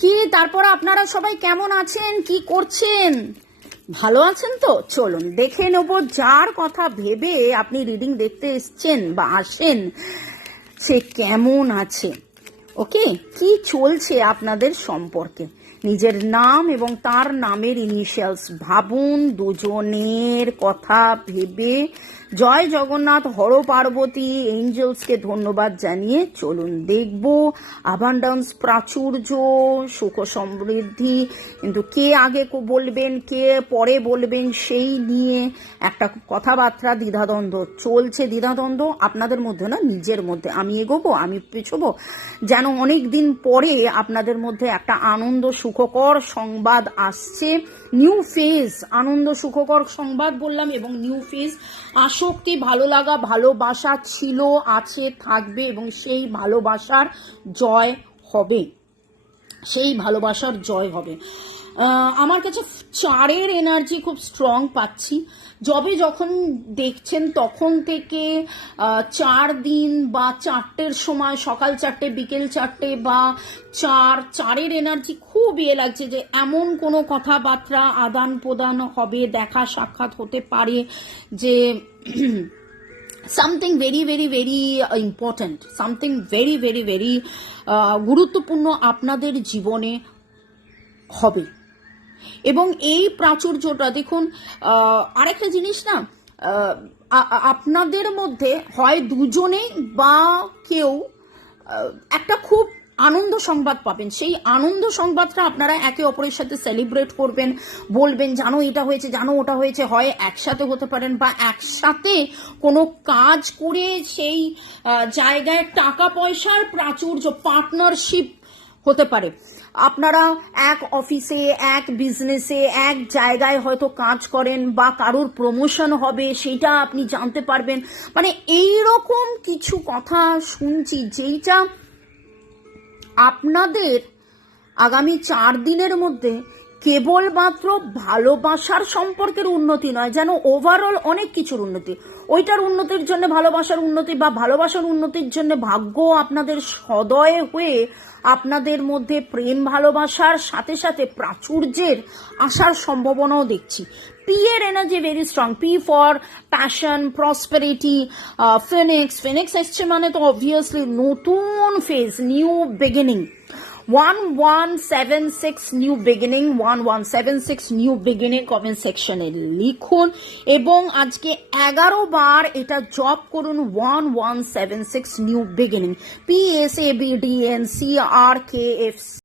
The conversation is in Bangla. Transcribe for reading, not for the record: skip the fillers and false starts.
কি তারপর আপনারা সবাই কেমন আছেন, কি করছেন, ভালো আছেন তো? চলুন দেখে নেব যার কথা ভেবে আপনি রিডিং দেখতে এসছেন বা আসেন সে কেমন আছে। ওকে, কি চলছে আপনাদের সম্পর্কে। নিজের নাম এবং তার নামের ইনিশিয়ালস ভাবুন, দুজনের কথা ভেবে জয় জগন্নাথ, হর পার্বতী, এঞ্জেলসকে ধন্যবাদ জানিয়ে চলুন দেখব অ্যাবান্ডেন্স, প্রাচুর্য, সুখ সমৃদ্ধি। কিন্তু কে আগে বলবেন কে পরে বলবেন সেই নিয়ে একটা কথাবার্তা, দ্বিধাদ্বন্দ্ব চলছে। দ্বিধাদ্বন্দ্ব আপনাদের মধ্যে না, নিজের মধ্যে। আমি এগোবো, আমি পেছবো, যেন অনেক দিন পরে আপনাদের মধ্যে একটা আনন্দ সুখকর সংবাদ আসছে। নিউ ফেজ, আনন্দ সুখকর সংবাদ বললাম, এবং নিউ ফেজ। আসক্তি, ভালো লাগা, ভালোবাসা ছিল, আছে, থাকবে, এবং সেই ভালোবাসার জয় হবে, সেই ভালোবাসার জয় হবে। আমার কাছে 4-এর এনার্জি খুব স্ট্রং পাচ্ছি। যখন দেখছেন তখন থেকে 4 দিন বা 4টের সময়, সকাল 4টে বিকেল 4টে বা 4-4-এর এনার্জি খুব লাগছে যে এমন কোনো কথাবার্তা আদান প্রদান হবে, দেখা সাক্ষাৎ হতে পারে যে something very very very important, something very very very গুরুত্বপূর্ণ আপনাদের জীবনে হবে। এবং এই প্রাচুর্যটা দেখুন, আরেকটা জিনিস না, আপনাদের মধ্যে হয় দুজনেই বা কেউ একটা খুব আনন্দ সংবাদ পাবেন। সেই আনন্দ সংবাদটা আপনারা একে অপরের সাথে সেলিব্রেট করবেন, বলবেন জানো এটা হয়েছে, জানো ওটা হয়েছে। হয় একসাথে হতে পারেন বা একসাথে কোনো কাজ করে সেই জায়গায় টাকা পয়সার প্রাচুর্য, পার্টনারশিপ হতে পারে। আপনারা এক অফিসে, এক বিজনেসে, এক জায়গায় হয়তো কাজ করেন বা কারোর প্রমোশন হবে, সেটা আপনি জানতে পারবেন। মানে এইরকম কিছু কথা শুনছি যেইটা আপনাদের আগামী 4 দিনের মধ্যে কেবলমাত্র ভালোবাসার সম্পর্কের উন্নতি নয়, যেন ওভারঅল অনেক কিছুর উন্নতি। ওইটার উন্নতির জন্য ভালোবাসার উন্নতি, বা ভালোবাসার উন্নতির জন্য ভাগ্য আপনাদের সদয় হয়ে আপনাদের মধ্যে প্রেম ভালোবাসার সাথে সাথে প্রাচুর্যের আসার সম্ভাবনাও দেখছি। পি এর energy very strong. P for passion, prosperity, Phoenix এসছে মানে তো অবভিয়াসলি নতুন phase, new beginning. 1176 new beginning, 1176 new beginning comment সেকশনে লিখুন, এবং আজকে 11 বার এটা জপ করুন, 1176 নিউ বিগিনিং, PSABDNCRKF।